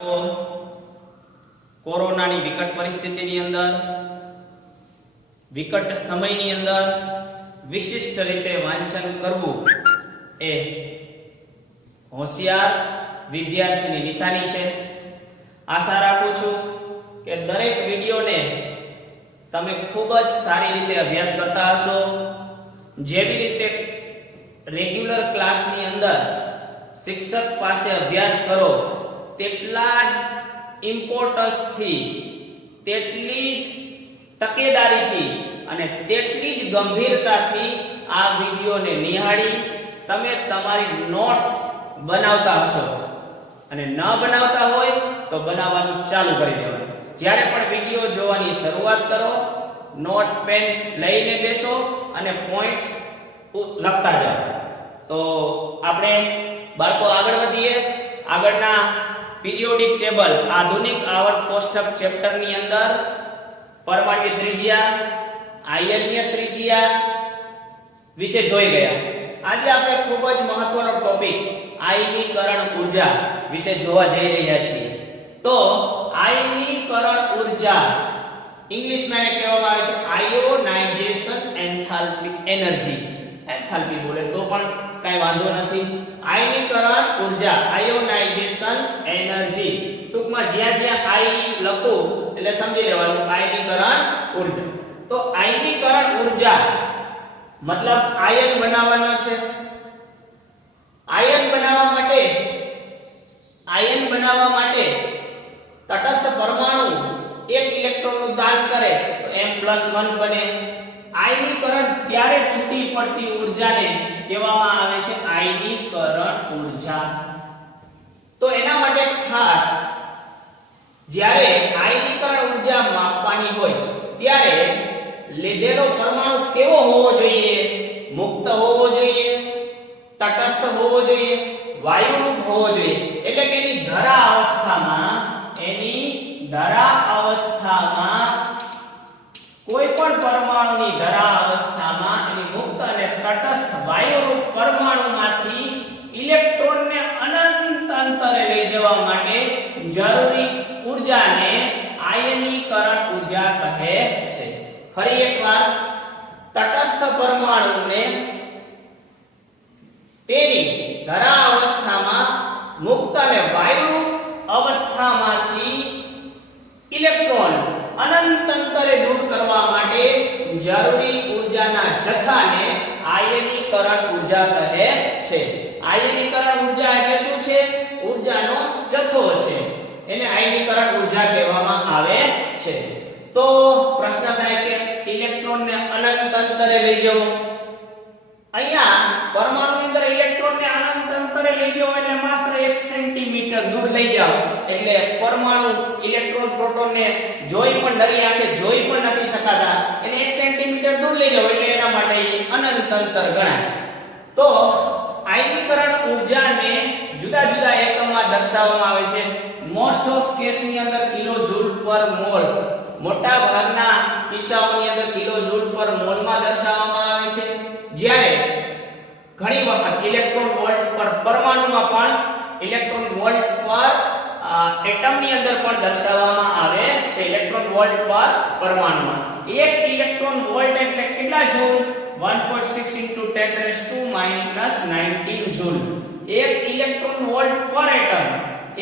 તો કોરોનાની વિકટ પરિસ્થિતિની અંદર વિકટ સમયની અંદર વિશિષ્ટ રીતે વાંચન કરવું એ હોશિયાર વિદ્યાર્થીની નિશાની છે. આશા રાખું છું કે દરેક વિડીયોને તમે ખૂબ જ સારી રીતે અભ્યાસ કરતા હશો. જેવી રીતે રેગ્યુલર ક્લાસની અંદર શિક્ષક પાસે અભ્યાસ કરો તેટલા જ ઇમ્પોર્ટન્સથી, તેટલી જ તકેદારીથી અને તેટલી જ ગંભીરતાથી આ વિડીયોને નિહાળી તમે તમારી નોટ્સ બનાવતા હશો. અને ન બનાવતા હોય તો બનાવવાનું ચાલુ કરી દેવાનું. જ્યારે પણ વિડીયો જોવાની શરૂઆત કરો, નોટ પેન લઈને બેસો અને પોઈન્ટ્સ લખતા જાઓ. તો આપણે બાળકો આગળ વધીએ. આગળના પીરિયોડિક ટેબલ આધુનિક આવર્ત કોષ્ટક ચેપ્ટરની અંદર પરમાણ્વીય ત્રિજ્યા, આયનીય ત્રિજ્યા વિશે જોઈ ગયા. આજે આપણે ખૂબ જ મહત્વનો ટોપિક આયનીકરણ ઊર્જા વિશે જોવા જઈ રહ્યા છીએ. તો આયનીકરણ ઊર્જા ઇંગ્લિશમાં એને કહેવામાં આવે છે આયોનાઇઝેશન એન્થાલ્પી એનર્જી. એન્થાલ્પી બોલે તો પણ કાઈ વાંધો નથી. આયનીકરણ ઊર્જા, આયોનાઇઝેશન એનર્જી. ટૂંકમાં જ્યાં જ્યાં આઈ લખું એટલે સમજી લેવાનું આયનીકરણ ઊર્જા. તો આયનીકરણ ઊર્જા મતલબ આયન બનાવવાનો છે. આયન બનાવવા માટે તટસ્થ પરમાણુ એક ઇલેક્ટ્રોનનું દાન કરે તો M+1 બને. આયનીકરણ ત્યારે છૂટી પડતી ઊર્જાને કહેવામાં આવે છે આયનીકરણ ઊર્જા. તો એના માટે ખાસ જ્યારે આયનીકરણ ઊર્જા માપવાની હોય ત્યારે લીધેલો પરમાણુ કેવો હોવો જોઈએ? મુક્ત હોવો જોઈએ, તટસ્થ હોવો જોઈએ, વાયુરૂપ હોવો જોઈએ. એટલે કે એની ધરા અવસ્થામાં કોઈ પણ પરમાણુની ધરા અવસ્થામાં એની મુક્ત અને તટસ્થ વાયુરૂપ પરમાણુમાંથી ઇલેક્ટ્રોનને અનંત અંતરે લઈ જવા માટે જરૂરી ઊર્જાને આયનીકરણ ઊર્જા કહે છે. ફરી એકવાર, તટસ્થ પરમાણુને તેની ધરા અવસ્થામાં મુક્ત અને વાયુરૂપ અવસ્થામાંથી ઇલેક્ટ્રોન અનંત અંતરે દૂર કરવા માટે જરૂરી ઊર્જાના જથ્થાને આયનીકરણ ઊર્જા કહે છે. આયનીકરણ ઊર્જા એટલે શું છે? ઊર્જાનો જથ્થો છે. એને આયનીકરણ ઊર્જા કહેવામાં આવે છે. તો પ્રશ્ન થાય કે ઇલેક્ટ્રોનને અનંત અંતરે લઈ જવો. અહીંયા પરમાણુની અંદર ઇલેક્ટ્રોનને અનંત અંતરે લઈ જવો એટલે માત્ર 1 સેન્ટીમીટર દૂર લઈ જાઓ એટલે પરમાણુ ઇલેક્ટ્રોન પ્રોટોનને જોઈ પણ નરી આંખે જોઈ પણ નથી શકાતા. એને 1 સેન્ટીમીટર દૂર લઈ જાઓ એટલે એના માટે અનંત અંતર ગણાય. તો આયનીકરણ ઊર્જાને જુદા જુદા એકમમાં દર્શાવવામાં આવે છે. મોસ્ટ ઓફ કેસની અંદર કિલોજૂલ પર મોલ, મોટા ભાગના કિસ્સાઓની અંદર કિલોજૂલ પર મોલમાં દર્શાવવામાં આવે છે. જ્યારે ઘણી વખત ઇલેક્ટ્રોન વોલ્ટ પર પરમાણુમાં પણ ઇલેક્ટ્રોન વોલ્ટ પર એટમની અંદર પણ દર્શાવવામાં આવે છે. ઇલેક્ટ્રોન વોલ્ટ પર પરમાણુમાં 1 ઇલેક્ટ્રોન વોલ્ટ એટલે કેટલા જૂલ? 1.6 × 10⁻⁻19 જૂલ. 1 ઇલેક્ટ્રોન વોલ્ટ પર એટમ,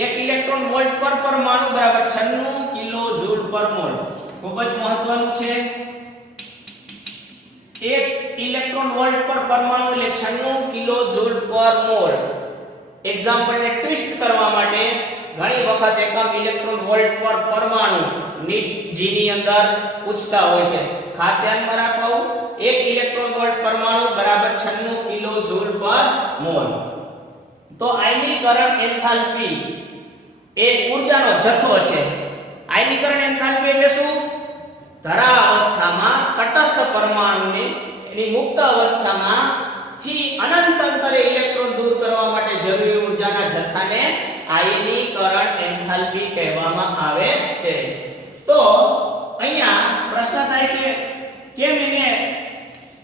1 ઇલેક્ટ્રોન વોલ્ટ પર પરમાણુ બરાબર 96 કિલોજૂલ પર મોલ. ખૂબ જ મહત્વનું છે. 1 ઇલેક્ટ્રોન વોલ્ટ પર પરમાણુ એટલે 96 કિલોજૂલ પર મોલ. એક્ઝામ્પલને ટ્વિસ્ટ કરવા માટે ઘણી વખત એકમ ઇલેક્ટ્રોન વોલ્ટ પર પરમાણુ નીટ જી ની અંદર પૂછતા હોય છે. ખાસ ધ્યાનમાં રાખવું, 1 ઇલેક્ટ્રોન વોલ્ટ પરમાણુ બરાબર 96 કિલોજૂલ પર મોલ. તો આયનીકરણ એન્થાલ્પી એ ઊર્જાનો જથ્થો છે. આયનીકરણ એન્થાલ્પી એટલે શું? ધરા અવસ્થામાં તટસ્થ પરમાણુને એની મુક્ત અવસ્થામાં થી અનંત અંતરે ઇલેક્ટ્રોન દૂર કરવા માટે જરૂરી ઊર્જાના જથ્થાને આયનીકરણ એન્થાલ્પી કહેવામાં આવે છે. તો અહીંયા પ્રશ્ન થાય કે કેમ એને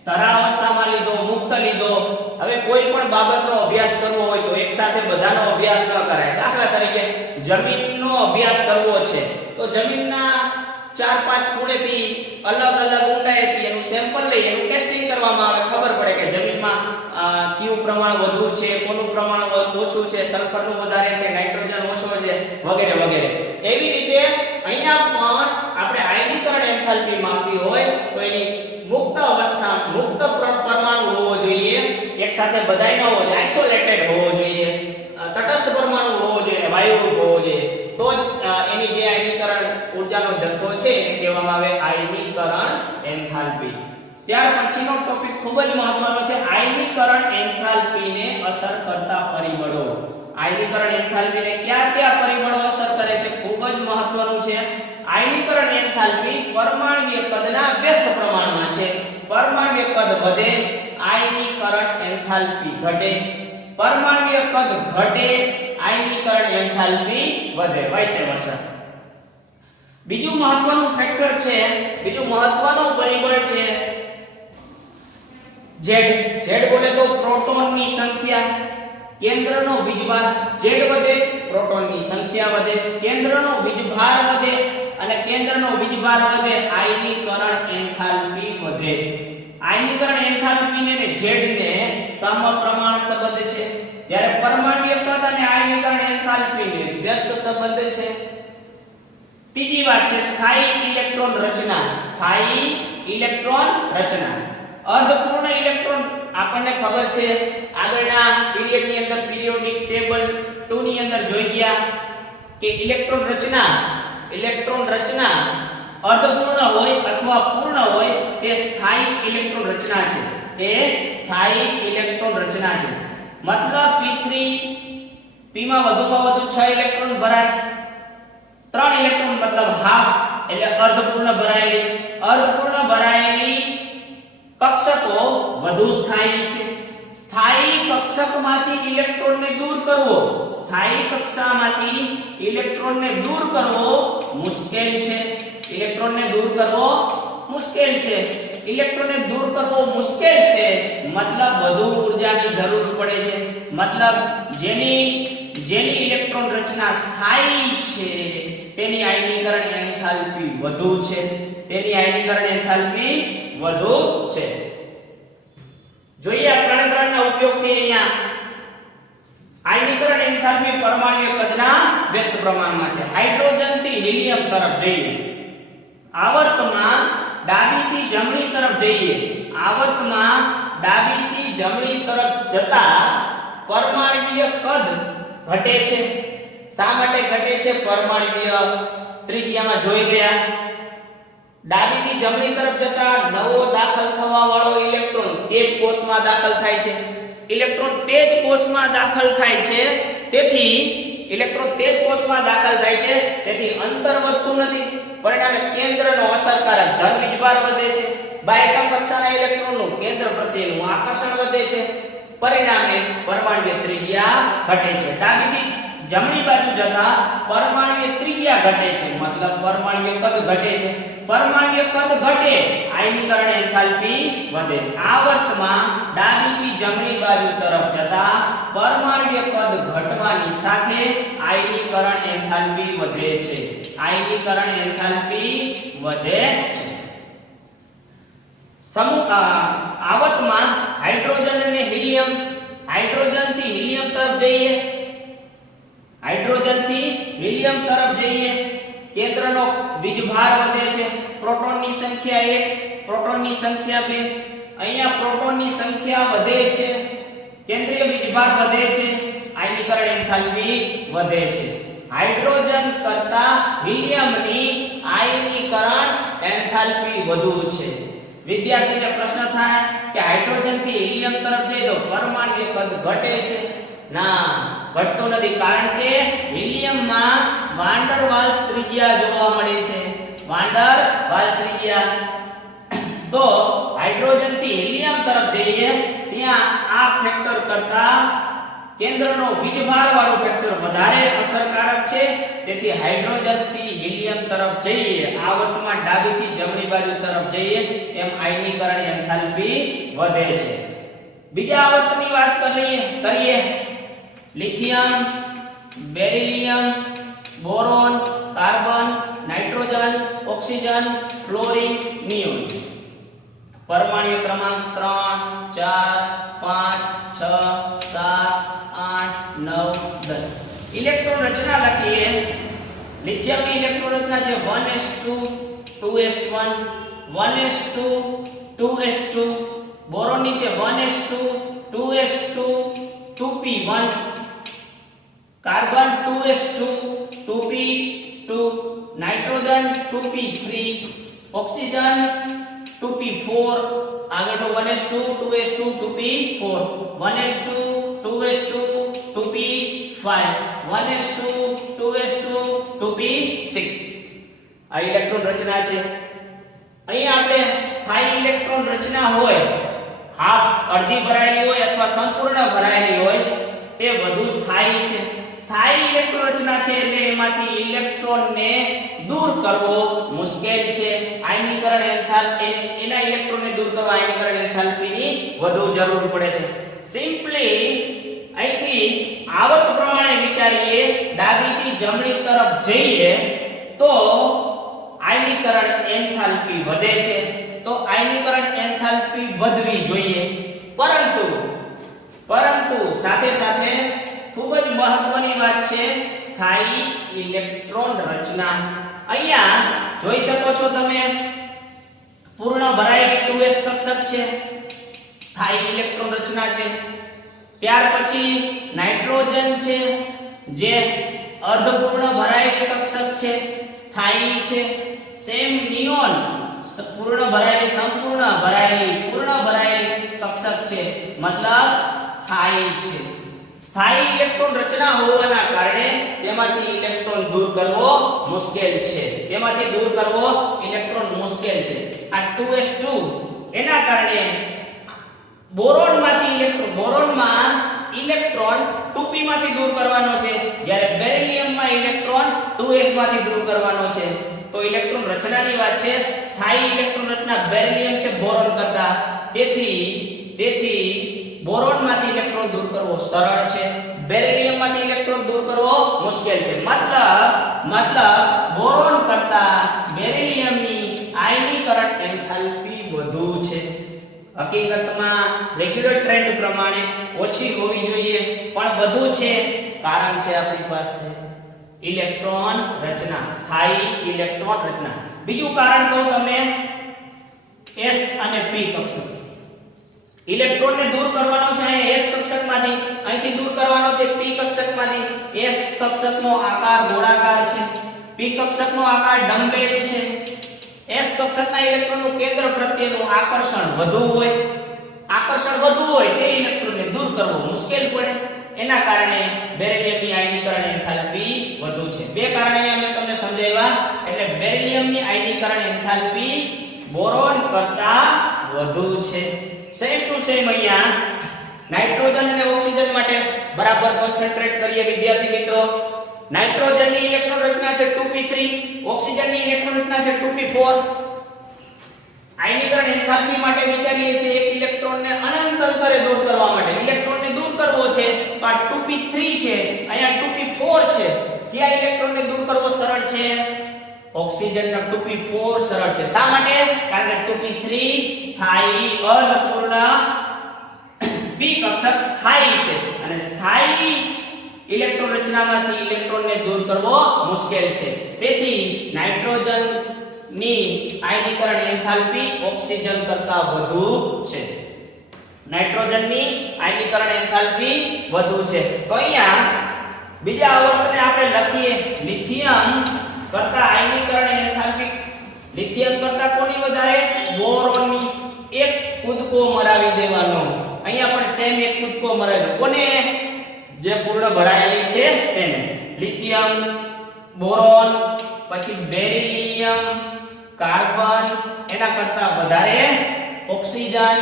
ધરા અવસ્થામાં લીધો, મુક્ત લીધો? હવે કોઈ પણ બાબતનો અભ્યાસ કરવો હોય તો એકસાથે બધાનો અભ્યાસ ન કરાય. દાખલા તરીકે જમીનનો અભ્યાસ કરવો છે તો જમીનના 4-5 ખૂણેથી અલગ અલગ ઊંડાઈથી એનું સેમ્પલ લઈ એનું ટેસ્ટિંગ કરવામાં આવે. ખબર પડે કે જમીનમાં કયું પ્રમાણ વધુ છે, કોનું પ્રમાણ ઓછું છે, સલ્ફરનું વધારે છે, નાઇટ્રોજન ઓછો છે, વગેરે વગેરે. એવી રીતે અહીંયા પણ આપણે આયનીકરણ એન્થાલ્પી માપવી હોય તો એની મુક્ત અવસ્થા, મુક્ત પરમાણુ હોવો જોઈએ, એક સાથે બધાય ન હોવો જોઈએ, આઇસોલેટેડ હોવો જોઈએ, તટસ્થ પરમાણુ હોવો જોઈએ, વાયુરૂપ હોવો જોઈએ. તો જ એની જે આયનીકરણ ઊર્જાનો જથ્થો છે એને કહેવામાં આવે આયનીકરણ એન્થાલ્પી. ત્યાર પછીનો ટોપિક ખૂબ જ મહત્વનો છે આયનીકરણ એન્થાલ્પીને અસર કરતા પરિબળો. આયનીકરણ એન્થાલ્પીને કયા પરિબળો અસર કરે છે ખૂબ જ મહત્વનું છે. આયનીકરણ એન્થાલ્પી પરમાણ્વીય કદના વ્યસ્ત પ્રમાણમાં છે. પરમાણ્વીય કદ વધે, આયનીકરણ એન્થાલ્પી ઘટે. પરમાણ્વીય કદ ઘટે, આયનીકરણ એન્થાલ્પી વધે, વાઇસે વર્સા. બીજું મહત્વનું ફેક્ટર છે, બીજું મહત્વનું પરિબળ છે Z. બોલે તો પ્રોટોનની સંખ્યા, કેન્દ્રનો વીજભાર. Z વધે, પ્રોટોનની સંખ્યા વધે, કેન્દ્રનો વીજભાર વધે અને કેન્દ્રનો વીજભાર વધે, આયનીકરણ એન્થાલ્પી વધે. આયનીકરણ એન્થાલ્પી ને Z ને સમપ્રમાણ સંબંધ છે, જ્યારે પરમાણ્વીય કદ અને આયનીકરણ એન્થાલ્પી ને વ્યસ્ત સંબંધ છે. ત્રીજી વાત છે સ્થાયી ઇલેક્ટ્રોન રચના. સ્થાયી ઇલેક્ટ્રોન રચના. અર્ધપૂર્ણ ઇલેક્ટ્રોન આપણને ખબર છે આગળના પીરિયડ ની અંદર પીરિયોડિક ટેબલ 2 ની અંદર જોઈ ગયા કે ઇલેક્ટ્રોન રચના અર્ધપૂર્ણ હોય અથવા પૂર્ણ હોય તે સ્થાયી ઇલેક્ટ્રોન રચના છે. તે સ્થાયી ઇલેક્ટ્રોન રચના છે. મતલબ P3 P માં વધુમાં વધુ 6 ઇલેક્ટ્રોન ભરાય, 3 ઇલેક્ટ્રોન મતલબ હાફ એટલે અર્ધપૂર્ણ ભરાયેલી કક્ષકો વધુ સ્થાયી છે. સ્થાયી કક્ષકમાંથી ઇલેક્ટ્રોનને દૂર કરવો, સ્થાયી કક્ષામાંથી ઇલેક્ટ્રોનને દૂર કરવો મુશ્કેલ છે. ઇલેક્ટ્રોનને દૂર કરવો મુશ્કેલ છે. ઇલેક્ટ્રોનને દૂર કરવો મુશ્કેલ છે મતલબ વધુ ઊર્જાની જરૂર પડે છે. મતલબ જેની ઇલેક્ટ્રોન રચના સ્થાયી છે તેની આયનીકરણ એન્થાલ્પી વધુ છે. જોઈએ આ ત્રણના ઉપયોગથી અહીંયા આયનીકરણ એન્થાલ્પી પરમાણ્વીય કદના વ્યસ્ત પ્રમાણમાં છે. હાઇડ્રોજન થી હિલિયમ તરફ જઈએ, આવર્તમાં ડાબીથી જમણી તરફ જઈએ, આવર્તમાં ડાબીથી જમણી તરફ જતા પરમાણ્વીય કદ ઘટે છે. શા માટે ઘટે છે? પરમાણ્વીય ત્રિજ્યામાં જોઈ ગયા. ડાબીથી જમણી તરફ જતા નવો દાખલ થવા વાળો ઇલેક્ટ્રોન તેજ કોષમાં દાખલ થાય છે. ઇલેક્ટ્રોન તેજ કોષમાં દાખલ થાય છે, તેથી અંતર વધતું નથી. પરિણામે કેન્દ્રનો અસરકારક ધન વીજભાર વધે છે. બાહ્યતમ કક્ષાના ઇલેક્ટ્રોનનું કેન્દ્ર પ્રત્યેનું આકર્ષણ વધે છે. પરિણામે પરમાણ્વીય ત્રિજ્યા ઘટે છે. ડાબીથી જમણી બાજુ જતા પરમાણ્વીય ત્રિજ્યા ઘટે છે, મતલબ પરમાણ્વીય કદ ઘટે છે. પરમાણ્વીય કદ ઘટે, આયનીકરણ એન્થાલ્પી વધે. આવર્તમાં ડાબીથી જમણી બાજુ તરફ જતા પરમાણ્વીય કદ ઘટવાની સાથે આયનીકરણ એન્થાલ્પી વધે છે. આવર્તમાં હાઇડ્રોજન અને હિલિયમ, હાઇડ્રોજન થી હિલિયમ તરફ જઈએ, કેન્દ્રનો વીજભાર વધે છે. પ્રોટોનની સંખ્યા 1, પ્રોટોનની સંખ્યા 2. અહીંયા પ્રોટોનની સંખ્યા વધે છે, કેન્દ્રીય વીજભાર વધે છે, આયનીકરણ એન્થાલ્પી વધે છે. હાઇડ્રોજન કરતા હિલિયમની આયનીકરણ એન્થાલ્પી વધુ છે. વિદ્યાર્થીને પ્રશ્ન થાય કે હાઇડ્રોજન થી હિલિયમ તરફ જઈએ તો પરમાણ્વીય કદ ઘટે છે. ના, ઘટતું નથી, કારણ કે હિલિયમમાં વાન ડર વાલ્સ ત્રિજ્યા જોવા મળે છે. વાન ડર વાલ્સ ત્રિજ્યા. તો હાઇડ્રોજન થી હિલિયમ તરફ જઈએ ત્યાં આ ફેક્ટર કરતા કેન્દ્રનો વીજભાર વાળો ફેક્ટર વધારે અસરકારક છે. તેથી હાઇડ્રોજન થી હિલિયમ તરફ જઈએ, આવર્તમાં ડાબીથી જમણી બાજુ તરફ જઈએ એમ આયનીકરણ એન્થાલ્પી વધે છે. બીજા આવર્તની વાત કરીએ lithium, beryllium, boron, carbon, nitrogen, oxygen, fluorine, neon. પરમાણુ ક્રમાંક 3 4 5 6 7 8 9 10. ઇલેક્ટ્રોન રચના લખીએ. લિથિયમની ઇલેક્ટ્રોન રચના છે 1s2 2s1 1s2 2s2. બોરોનની છે 1s2 2s2 2p1. Carbon 2s2 2p2. Nitrogen 2p3. Oxygen 2p4. આગળનો 1s2 2s2 2p4 1s2 2s2 2p5 1s2 2s2 2p6. આ electron રચના છે. અહીં આપણે સ્થાયી ઇલેક્ટ્રોન રચના હોય, હાફ અડધી ભરાયેલી હોય અથવા સંપૂર્ણ ભરાયેલી હોય, તે વધુ સ્થાયી છે. સ્થાયી ઇલેક્ટ્રોન રચના છે એટલે એમાંથી ઇલેક્ટ્રોનને દૂર કરવો મુશ્કેલ છે. આયનીકરણ એન્થાલ્પી, એના ઇલેક્ટ્રોનને દૂર કરવા આયનીકરણ એન્થાલ્પીની વધુ જરૂર પડે છે. સિમ્પલી અહીંથી આવર્ત પ્રમાણે વિચારીએ, ડાબીથી જમણી તરફ જઈએ તો આયનીકરણ એન્થાલ્પી વધે છે. તો આયનીકરણ એન્થાલ્પી વધવી જોઈએ. પરંતુ સાથે સાથે ખૂબ જ મહત્વની વાત છે સ્થાયી ઇલેક્ટ્રોન રચના. અહીંયા જોઈ શકો છો તમે, પૂર્ણ ભરાયેલી 2s કક્ષક છે, સ્થાયી ઇલેક્ટ્રોન રચના છે. ત્યાર પછી નાઇટ્રોજન છે જે અર્ધપૂર્ણ ભરાયેલી કક્ષક છે, સ્થાયી છે. સેમ નિયોન પૂર્ણ ભરાયેલી, સંપૂર્ણ ભરાયેલી, પૂર્ણ ભરાયેલી કક્ષક છે, મતલબ સ્થાયી છે. સ્થાયી ઇલેક્ટ્રોન રચના હોવાના કારણે તેમાંથી ઇલેક્ટ્રોન દૂર કરવો મુશ્કેલ છે. આ 2s2 એના કારણે બોરોનમાં ઇલેક્ટ્રોન 2p માંથી દૂર કરવાનો છે, જ્યારે બેરિલિયમમાં ઇલેક્ટ્રોન 2s માંથી દૂર કરવાનો છે. તો ઇલેક્ટ્રોન રચનાની વાત છે. સ્થાયી ઇલેક્ટ્રોન રચના બેરિલિયમ છે બોરોન કરતા, તેથી બોરોનમાંથી ઇલેક્ટ્રોન દૂર કરવો સરળ છે, બેરિલિયમમાંથી ઇલેક્ટ્રોન દૂર કરવો મુશ્કેલ છે. મતલબ બોરોન કરતા બેરિલિયમની આયનીકરણ એન્થાલ્પી વધુ છે. હકીકતમાં રેગ્યુલર ટ્રેન્ડ પ્રમાણે ઓછી હોવી જોઈએ, પણ વધુ છે. કારણ છે આપણી પાસે ઇલેક્ટ્રોન રચના, સ્થાયી ઇલેક્ટ્રોન રચના. બીજું કારણ કહું તમને, s અને p કક્ષક. ઇલેક્ટ્રોનને દૂર કરવાનો છે અહીં s કક્ષકમાંથી, અહીંથી દૂર કરવાનો છે p કક્ષકમાંથી. s કક્ષકનો આકાર ગોળાકાર છે, p કક્ષકનો આકાર ડમ્બેલ છે. s કક્ષકના ઇલેક્ટ્રોનનું કેન્દ્ર પ્રત્યેનું આકર્ષણ વધુ હોય તે ઇલેક્ટ્રોનને દૂર કરવો મુશ્કેલ પડે. એના કારણે બેરિલિયમની આયનીકરણ એન્થાલ્પી વધુ છે. બે કારણે અહીંયા મેં તમને સમજાવ્યા. એટલે બેરિલિયમની આયનીકરણ એન્થાલ્પી બોરોન કરતા વધુ છે. સેમ ટુ સેમ અહીંયા નાઇટ્રોજન અને ઓક્સિજન માટે બરાબર કોન્સન્ટ્રેટ કરીએ વિદ્યાર્થી મિત્રો. નાઇટ્રોજનની ઇલેક્ટ્રોન રચના છે 2p3, ઓક્સિજનની ઇલેક્ટ્રોન રચના છે 2p4. આયનીકરણ એન્થાલ્પી માટે વિચારીએ છીએ એક ઇલેક્ટ્રોનને અનંત અંતરે દૂર કરવા માટે. ઇલેક્ટ્રોનને દૂર કરવો છે તો આ 2p3 છે, અહીંયા 2p4 છે. કયા ઇલેક્ટ્રોનને દૂર કરવો સરળ છે? ઓક્સિજનનો 2p4 સરળ છે. શા માટે? કારણ કે 2p3 સ્થાયી અર્ધપૂર્ણ p કક્ષક સ્થાયી છે, અને સ્થાયી ઇલેક્ટ્રોન રચનામાંથી ઇલેક્ટ્રોનને દૂર કરવો મુશ્કેલ છે. તેથી નાઇટ્રોજન ની આયનીકરણ એન્થાલ્પી ઓક્સિજન કરતા વધુ છે. નાઇટ્રોજનની આયનીકરણ એન્થાલ્પી વધુ છે. તો અહીંયા બીજા આવર્તને આપણે લખીએ, લિથિયમ કરતા આયનીકરણ એન્થાલ્પી, લિથિયમ કરતા કોની વધારે? બોરોનની. એક કૂદકો મરાવી દેવાનો. અહીંયા પણ સેમ એક કૂદકો મરાવી. કોને? જે પૂર્ણ ભરાયેલી છે તેને. લિથિયમ, બોરોન, પછી બેરિલિયમ, કાર્બન, એના કરતા વધારે ઓક્સિજન,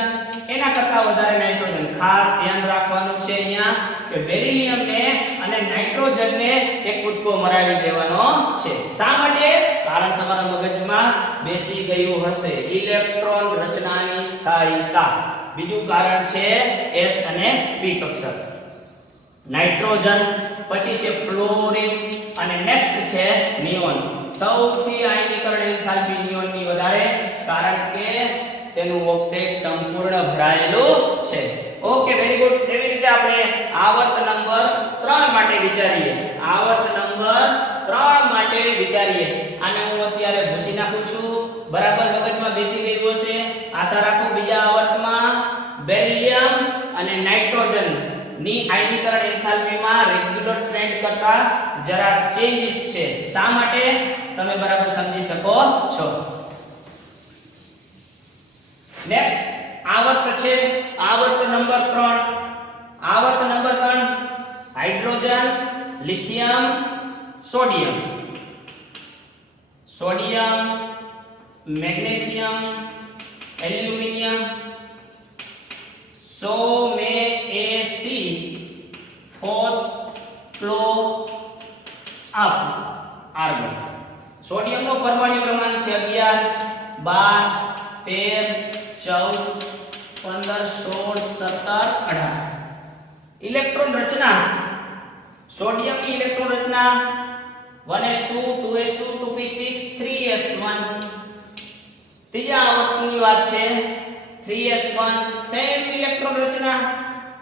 એના કરતા વધારે નાઇટ્રોજન. ખાસ ધ્યાન રાખવાનું છે અહીંયા કે બેરિલિયમને અને નાઇટ્રોજનને એક કૂદકો મરાવી દેવાનો છે. શા માટે? કારણ તમારા મગજમાં બેસી ગયું હશે, ઇલેક્ટ્રોન રચનાની સ્થાયીતા. બીજું કારણ છે S અને P કક્ષક. નાઇટ્રોજન, પછી છે ફ્લોરિન અને નેક્સ્ટ છે નિયોન. સૌથી આયનીકરણ એન્થાલ્પી નિયોનની વધારે, કારણ કે તેનું ઓક્ટેટ સંપૂર્ણ ભરાયેલું છે. Okay, very good. એવી રીતે આપણે આવર્ત નંબર 3 માટે વિચારીએ. આવર્ત નંબર 3 માટે વિચારીએ. આને હું અત્યારે ભૂસી નાખું છું. બરાબર મગજમાં બેસી ગયું હશે. આશા રાખું બીજા આવર્તમાં બેરિલિયમ અને નાઇટ્રોજન ની આયનીકરણ એન્થાલ્પીમાં રેગ્યુલર ટ્રેન્ડ કરતા જરા ચેન્જીસ છે. શા માટે તમે બરાબર સમજી શકો છો. નેક્સ્ટ આવર્ત છે આવર્ત નંબર 3. આવર્ત number 3 hydrogen, lithium, sodium. Sodium, magnesium, aluminium, સો મે એસી ફોસ ક્લો અપ આર્ગન. સોડિયમનો પરમાણુ ક્રમાંક છે 11, 12, 13, 14, 15, 16, 17, 18. ઇલેક્ટ્રોન રચના. સોડિયમની ઇલેક્ટ્રોન રચના 1s2 2s2 2p6 3s1. ત્રીજા આવર્તની વાત છે 3s1. સેમ ઇલેક્ટ્રોન રચના.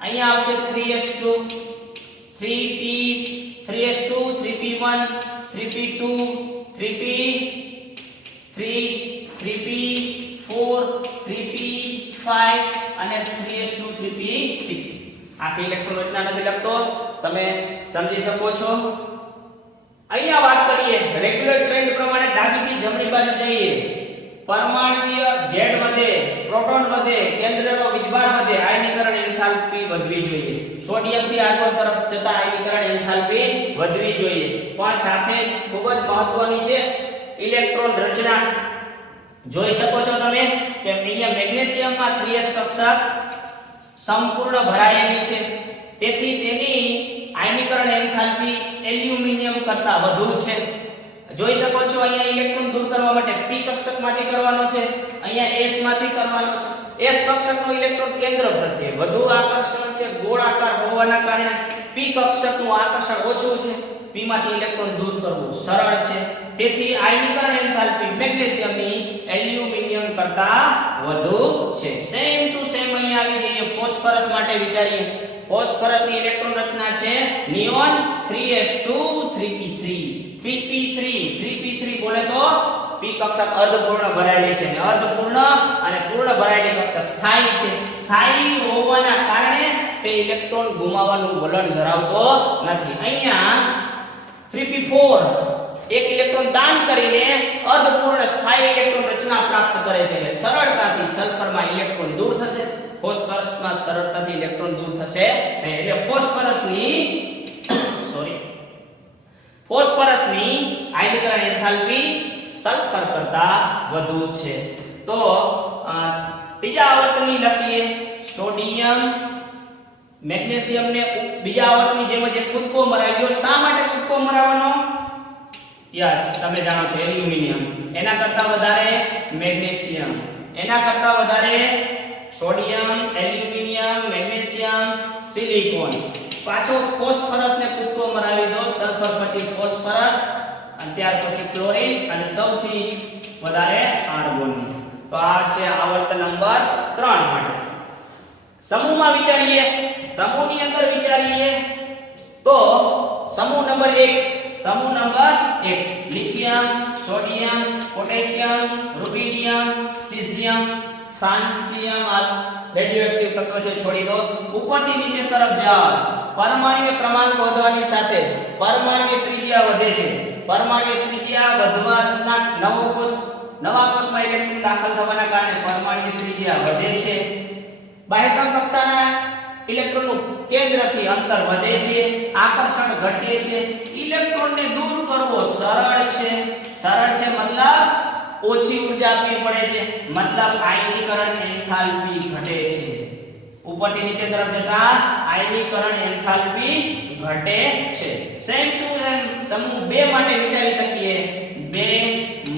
અહીંયા આવશે 3s2 3p 3s2 3p1 3p2 3p3 3p4 3p5 અને 3s2 3p6. આખી ઇલેક્ટ્રોન રચના નથી લખતો, તમે સમજી શકો છો. અહીંયા વાત કરીએ રેગ્યુલર ટ્રેન્ડ પ્રમાણે ડાબીથી જમણી બાજુ જઈએ. પરમાણુય Z વધે, પ્રોટોન વધે, કેન્દ્રનો વીજભાર વધે, આયનીકરણ એન્થાલ્પી વધવી જોઈએ. સોડિયમથી આગળ તરફ જતા આયનીકરણ એન્થાલ્પી વધવી જોઈએ. પણ સાથે ખૂબ જ મહત્વની છે ઇલેક્ટ્રોન રચના. જોઈ શકો છો તમે કે અહીંયા મેગ્નેશિયમમાં 3s કક્ષક સંપૂર્ણ ભરાયેલી છે. તેથી તેની આયનીકરણ એન્થાલ્પી એલ્યુમિનિયમ કરતા વધુ છે. જોઈ શકો છો અહીંયા ઇલેક્ટ્રોન દૂર કરવા માટે p કક્ષકમાંથી કરવાનો છે, અહીંયા s માંથી કરવાનો છે. s કક્ષકનો ઇલેક્ટ્રોન કેન્દ્ર પ્રત્યે વધુ આકર્ષણ છે. ગોળાકાર હોવાના કારણે p કક્ષકનું આકર્ષણ ઓછું છે. p માંથી ઇલેક્ટ્રોન દૂર કરવું સરળ છે. તેથી આયનીકરણ એન્થાલ્પી મેગ્નેશિયમની એલ્યુમિનિયમ કરતા વધુ છે. સેમ ટુ સેમ અહીંયા આવી જઈએ. ફોસ્ફરસ માટે વિચારીએ. ફોસ્ફરસની ઇલેક્ટ્રોન રચના છે neon 3s2 3p3 3p3 3p3 બોલે તો p કક્ષક અર્ધપૂર્ણ ભરાયેલી છે. અર્ધપૂર્ણ અને પૂર્ણ ભરાયેલી કક્ષક સ્થાયી છે. સ્થાયી હોવાના કારણે તે ઇલેક્ટ્રોન ગુમાવવાનું વલણ ધરાવતો નથી. અહીંયા 3p4 એક ઇલેક્ટ્રોન દાન કરીને અર્ધપૂર્ણ સ્થાયી ઇલેક્ટ્રોન રચના પ્રાપ્ત કરે છે. એટલે સરળતાથી સલ્ફરમાં ઇલેક્ટ્રોન દૂર થશે, ફોસ્ફરસમાં સરળતાથી ઇલેક્ટ્રોન દૂર થશે. એટલે ફોસ્ફરસની આયનીકરણ એન્થાલ્પી સલ્ફર કરતા વધુ છે. તો ત્રીજા આવર્તની લખીએ. સોડિયમ, મેગ્નેશિયમ ને બીજા આવર્તની જેમ જ કૂદકો મરાવ્યો. શા માટે કૂદકો મરાવવાનો? યસ, તમે જાણો છો એલ્યુમિનિયમ. એના કરતા વધારે મેગ્નેશિયમ, એના કરતા વધારે સોડિયમ, એલ્યુમિનિયમ, મેગ્નેશિયમ, સિલિકોન. પાછો ફોસ્ફરસ ને કૂદકો મરાવી દો. સલ્ફર પછી ફોસ્ફરસ અને ત્યાર પછી ક્લોરીન અને સૌથી વધારે આર્ગોન. તો આ છે આવર્ત નંબર 3 માટે. સમૂહમાં વિચારીએ. સમૂહની અંદર વિચારીએ તો સમૂહ નંબર 1. સમૂહ number 1 lithium, sodium, potassium, rubidium, caesium, francium. આ રેડિયોએક્ટિવ તત્વો છે, છોડી દો. ઉપરથી નીચે તરફ જાઓ. પરમાણુય ક્રમાંક વધવાની સાથે પરમાણુય ત્રિજ્યા વધે છે. પરમાણુય ત્રિજ્યા વધવાના નવા કોષમાં ઇલેક્ટ્રોન દાખલ થવાના કારણે પરમાણુય ત્રિજ્યા વધે છે. બાહ્યતમ કક્ષાના ઇલેક્ટ્રોનનું કેન્દ્રથી અંતર વધે છે, આકર્ષણ ઘટે છે. ઇલેક્ટ્રોનને દૂર કરવો સરળ છે. સરળ છે મતલબ ઓછી ઊર્જા આપવી પડે છે, મતલબ આયનીકરણ એન્થાલ્પી ઘટે છે. ઉપરથી નીચે તરફ જતા આયનીકરણ એન્થાલ્પી ઘટે છે. સેમ ટુ સેમ સમૂહ 2 માટે વિચારી શકીએ. 2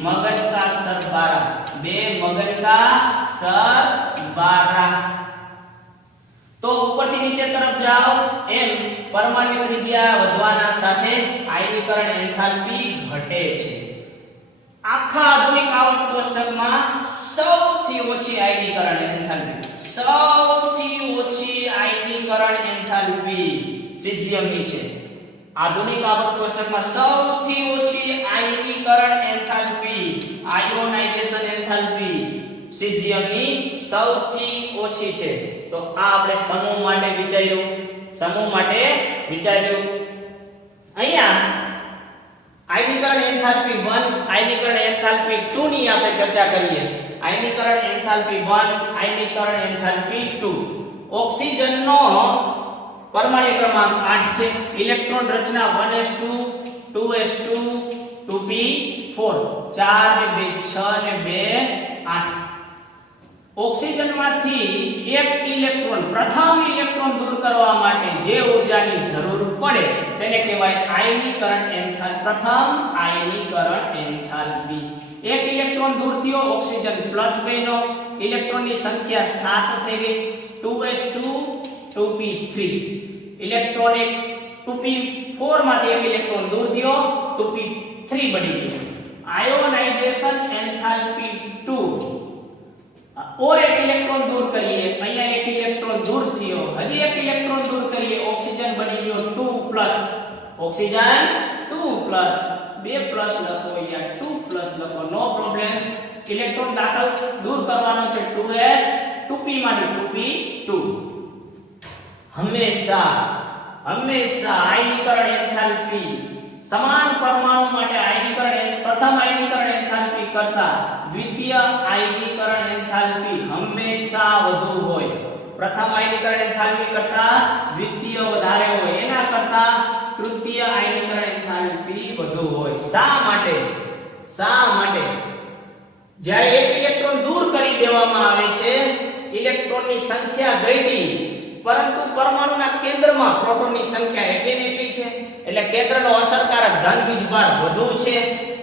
મગન કા સરબારા. 2 મગન કા સરબારા. તો ઉપરથી નીચે તરફ જાઓ એમ પરમાણુ ત્રિજ્યા વધવાના સાથે આયનીકરણ એન્થાલ્પી ઘટે છે. આખા આધુનિક આવર્ત કોષ્ટકમાં સૌથી ઓછી આયનીકરણ એન્થાલ્પી સીઝિયમની છે. આધુનિક આવર્ત કોષ્ટકમાં સૌથી ઓછી આયનીકરણ એન્થાલ્પી આયોનાઇઝેશન એન્થાલ્પી સીઝિયમની સૌથી ઓછી છે. તો આ આપણે સમૂહ માટે વિચાર્યું. અહીંયા આયનીકરણ એન્થાલ્પી 1 આયનીકરણ એન્થાલ્પી 2 ની આપણે ચર્ચા કરીએ. આયનીકરણ એન્થાલ્પી 1 આયનીકરણ એન્થાલ્પી 2. ઓક્સિજનનો પરમાણુ ક્રમાંક 8 છે. ઇલેક્ટ્રોન રચના 1s2 2s2 2p4 4 ને 2 6 ને 2 8. ઓક્સિજનમાંથી એક ઇલેક્ટ્રોન પ્રથમ ઇલેક્ટ્રોન દૂર કરવા માટે જે ઊર્જાની જરૂર પડે તેને કહેવાય આયનીકરણ એન્થાલ્પી. પ્રથમ આયનીકરણ એન્થાલ્પી. એક ઇલેક્ટ્રોન દૂર થયો, ઓક્સિજન પ્લસ બન્યો, ઇલેક્ટ્રોનની સંખ્યા 7 થઈ ગઈ. 2s2 2p3. ઇલેક્ટ્રોનિક 2p4 માંથી એક ઇલેક્ટ્રોન દૂર થયો, 2p3 બની ગયો. Ionisation enthalpy 2. और एक इलेक्ट्रॉन दूर करिए, અહીંયા એક ઇલેક્ટ્રોન દૂર થયો, હજી એક ઇલેક્ટ્રોન દૂર કરીએ, ઓક્સિજન બની ગયો 2+. ઓક્સિજન 2+. 2+ લખો અહીંયા 2+ લખો, નો પ્રોબ્લેમ. ઇલેક્ટ્રોન દાખલ દૂર કરવાનો છે 2s 2p માંથી 2p2. હંમેશા આયનીકરણ એન્થાલ્પી સમાન પરમાણુ માટે પ્રથમ આયનીકરણ એન્થાલ્પી કરતા દ્વિતીય આયનીકરણ એન્થાલ્પી હંમેશા વધુ હોય. પ્રથમ આયનીકરણ એન્થાલ્પી કરતા દ્વિતીય વધારે હોય, એના કરતા તૃતીય આયનીકરણ એન્થાલ્પી વધુ હોય. શા માટે? જ્યારે એક ઇલેક્ટ્રોન દૂર કરી દેવામાં આવે છે, ઇલેક્ટ્રોનની સંખ્યા ઘટી, પરંતુ પરમાણુના કેન્દ્રમાં પ્રોટોનની સંખ્યા એટલી છે. એટલે કેન્દ્રનો અસરકારક ધન વીજભાર વધુ છે.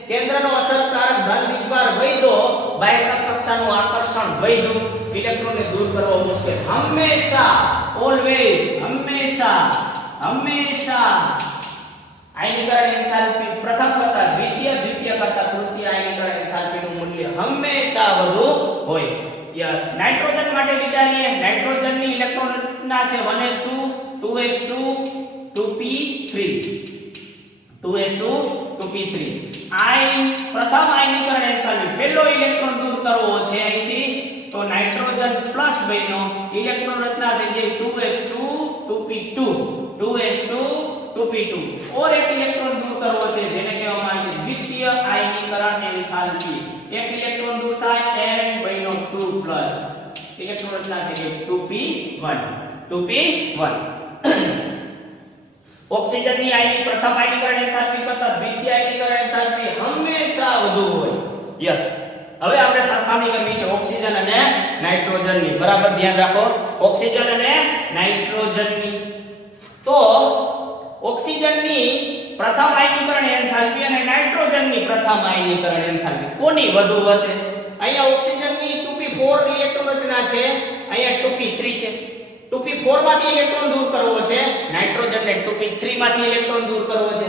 કેન્દ્રનો અસરકારક ધન વીજભાર વધ્યો, બાહ્ય કક્ષાનું આકર્ષણ વધ્યું, ઇલેક્ટ્રોનને દૂર કરવો મુશ્કેલ. હંમેશા આયનીકરણ એન્થાલ્પી પ્રથમ કરતા દ્વિતીય કરતા તૃતીય આયનીકરણ એન્થાલ્પીનું મૂલ્ય હંમેશા વધુ હોય. યસ. નાઇટ્રોજન માટે વિચારીએ. નાઇટ્રોજનની ઇલેક્ટ્રોન રચના છે 1s2 2s2 2p3. 2s2 2p3. પ્રથમ આયનીકરણ એન્થાલ્પી પહેલો ઇલેક્ટ્રોન દૂર કરવો છે અહીંથી, તો નાઇટ્રોજન પ્લસ બન્યો, ઇલેક્ટ્રોન રચના થઈ ગઈ 2s2 2p2 2s2 2p2. और એક ઇલેક્ટ્રોન દૂર કરવો છે જેને કહેવામાં આવે છે દ્વિતીય આયનીકરણ એન્થાલ્પી. એક ઇલેક્ટ્રોન દૂર થાય n બન્યો 2+. ઇલેક્ટ્રોન રચના થઈ ગઈ 2p1. ઓક્સિજનની પ્રથમ આયનીકરણ એન્થાલ્પી કરતા દ્વિતીય આયનીકરણ એન્થાલ્પી હંમેશા વધુ હોય. યસ. હવે આપણે સરખામણી કરવી છે ઓક્સિજન અને નાઇટ્રોજનની. બરાબર ધ્યાન રાખો, ઓક્સિજન અને નાઇટ્રોજનની. તો ઓક્સિજનની પ્રથમ આયનીકરણ એન્થાલ્પી અને નાઇટ્રોજનની પ્રથમ આયનીકરણ એન્થાલ્પી કોની વધુ હશે? અહીંયા ઓક્સિજનની 2p4 ઇલેક્ટ્રોન રચના છે, અહીંયા 2p3 છે. 2p4 માંથી ઇલેક્ટ્રોન દૂર કરવો છે, નાઇટ્રોજનને 2p3 માંથી ઇલેક્ટ્રોન દૂર કરવો છે.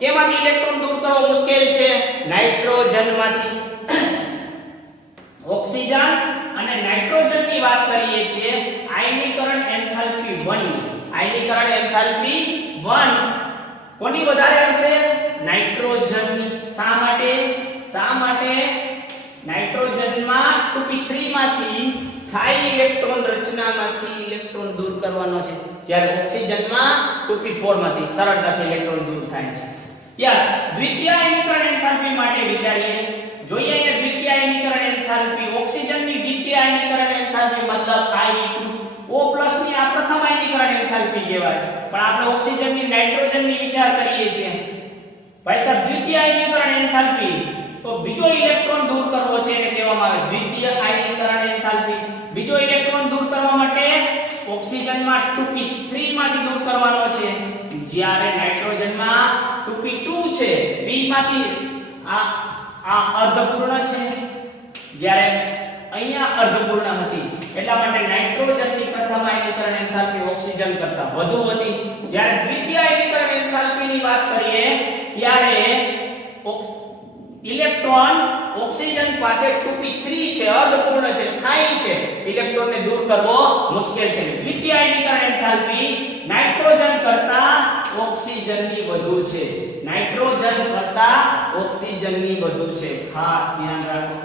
કેમાંથી ઇલેક્ટ્રોન દૂર કરવો મુશ્કેલ છે? નાઇટ્રોજનમાંથી. ઓક્સિજન અને નાઇટ્રોજનની વાત કરીએ છીએ આયનીકરણ એન્થાલ્પી 1. આયનીકરણ એન્થાલ્પી 1 કોની વધારે હશે? નાઇટ્રોજનની. શા માટે? નાઇટ્રોજનમાં 2p3 માંથી સ્થાયી ઇલેક્ટ્રોન રચનામાંથી ઇલેક્ટ્રોન દૂર કરવાનો છે, જ્યારે ઓક્સિજનમાં 2p4 માંથી સરળતાથી ઇલેક્ટ્રોન દૂર થાય છે. યસ. દ્વિતીય આયનીકરણ એન્થાલ્પી માટે વિચારીએ. જોઈએ અહીંયા દ્વિતીય આયનીકરણ એન્થાલ્પી, ઓક્સિજનની દ્વિતીય આયનીકરણ એન્થાલ્પી મતલબ I2 O+ ની આ પ્રથમ આયનીકરણ એન્થાલ્પી કહેવાય. પણ આપણે ઓક્સિજનની નાઇટ્રોજનની વિચાર કરીએ છીએ. ભાઈ સાહેબ, દ્વિતીય આયનીકરણ એન્થાલ્પી તો બીજો ઇલેક્ટ્રોન દૂર કરવો છે એને કહેવામાં આવે દ્વિતીય આયનીકરણ એન્થાલ્પી. બીજો ઇલેક્ટ્રોન દૂર કરવા માટે ઓક્સિજનમાં 2p3 માંથી દૂર કરવાનો છે, જ્યારે નાઇટ્રોજનમાં 2p2 છે. p માંથી આ અર્ધપૂર્ણ છે, જ્યારે અહીંયા અર્ધપૂર્ણ હતી. એટલા માટે નાઇટ્રોજનની પ્રથમ આયનીકરણ એન્થાલ્પી ઓક્સિજન કરતા વધુ હતી. જ્યારે દ્વિતીય આયનીકરણ એન્થાલ્પીની વાત કરીએ ત્યારે ઇલેક્ટ્રોન ઓક્સિજન પાસે 2p3 છે, અર્ધપૂર્ણ છે, સ્થાયી છે. ઇલેક્ટ્રોનને દૂર કરવો મુશ્કેલ છે. દ્વિતીય આયનીકરણ એન્થાલ્પી નાઇટ્રોજન કરતા ઓક્સિજનની વધુ છે. નાઇટ્રોજન કરતા ઓક્સિજનની વધુ છે. ખાસ ધ્યાન રાખો.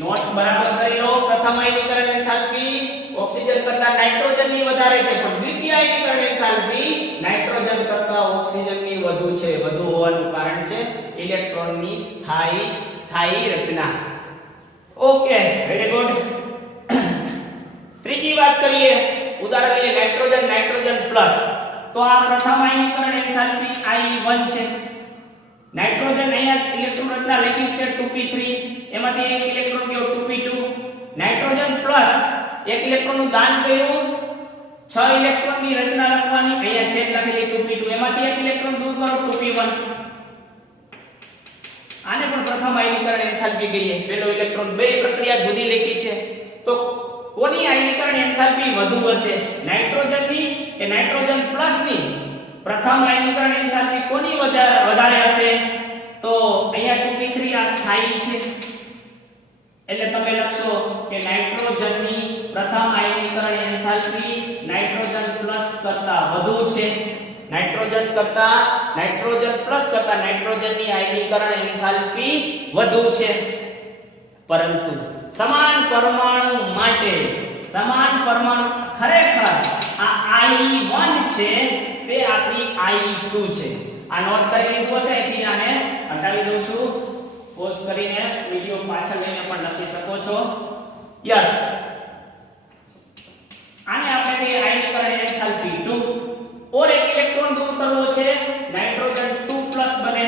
નોટ બરાબર કરી લો. પ્રથમ આયનીકરણ એન્થાલ્પી ઓક્સિજન કરતા નાઇટ્રોજનની વધારે છે, પણ દ્વિતીય આયનીકરણ એન્થાલ્પી નાઇટ્રોજન કરતા ઓક્સિજનની વધુ છે. વધુ હોવાનું કારણ છે ઇલેક્ટ્રોનની સ્થાયી રચના. Okay, very good. ત્રીજી વાત કરીએ, ઉદાહરણ લઈએ નાઇટ્રોજન પ્લસ. તો આ પ્રથમ આયનીકરણ એન્થાલ્પી I1 છે. નાઇટ્રોજન અહીંયા ઇલેક્ટ્રોન રચના લખી છે 2p3, એમાંથી એક ઇલેક્ટ્રોન ગયો 2p2. નાઇટ્રોજન પ્લસ એક ઇલેક્ટ્રોનનું દાન કર્યું, 6 ઇલેક્ટ્રોનની રચના લખવાની, અહીંયા છેદ લખેલી 2p2, એમાંથી એક ઇલેક્ટ્રોન દૂર કરો 2p1. આને પણ પ્રથમ આયનીકરણ એન્થાલ્પી કહીએ. પેલો ઇલેક્ટ્રોન, બે પ્રક્રિયા જુદી લખી છે. તો કોની આયનીકરણ એન્થાલ્પી વધુ હશે, નાઇટ્રોજનની કે નાઇટ્રોજન પ્લસની? પ્રથમ આયનીકરણ એન્થાલ્પી કોની વધારે હશે? તો અહીંયા 2p3 આ સ્થાયી છે, એટલે તમે લખશો કે નાઇટ્રોજનની પ્રથમ આયનીકરણ એન્થાલ્પી નાઇટ્રોજન પ્લસ કરતા વધુ છે. નાઇટ્રોજન પ્લસ કરતા નાઇટ્રોજનની આયનીકરણ એન્થાલ્પી વધુ છે. પરંતુ સમાન પરમાણુ માટે ખરેખર આ I1 છે તે આપણી I2 છે. આ નોટ કરી લીધું હશે. અહીંથી આને હટાવી દઉં છું. પોઝ કરીને વિડિયો પાછળ લઈને પણ લખી શકો છો. યસ, આને આપણે કહીએ આયનીકરણ એન્થાલ્પી 2. और एक इलेक्ट्रॉन दूर करવો છે, નાઇટ્રોજન 2+ બને,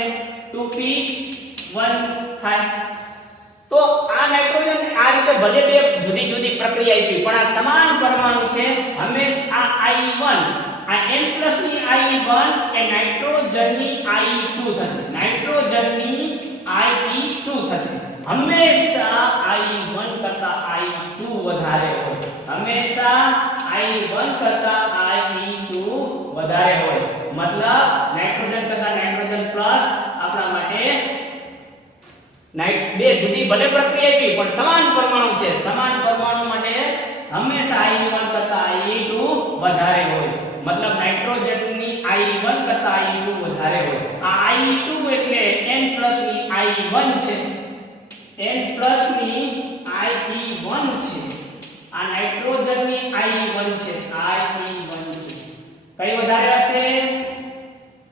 2p1 થાય. તો આ નાઇટ્રોજન આ રીતે ભલે બે જુદી જુદી પ્રક્રિયા આપી, પણ આ સમાન પરમાણુ છે. હંમેશા આ I1, આ N+ ની I1 એ નાઇટ્રોજનની I2 થશે. નાઇટ્રોજનની I2 થશે. હંમેશા I1 કરતા I2 વધારે હોય. હંમેશા I1 કરતા I2 વધારે હોય. મતલબ નાઇટ્રોજન કરતા નાઇટ્રોજન પ્લસ આપણા માટે બે જુદી ભલે પ્રક્રિયા આપી, પણ સમાન પરમાણુ છે. સમાન પરમાણુ માટે હંમેશા I1 કરતા I2 વધારે હોય. મતલબ નાઇટ્રોજનની I1 કરતા I2 વધારે હોય. આ I2 એટલે N+ ની I1 છે. N+ ની I1 છે. આ નાઇટ્રોજનની I1 છે. I1 છે. કઈ વધારે હશે?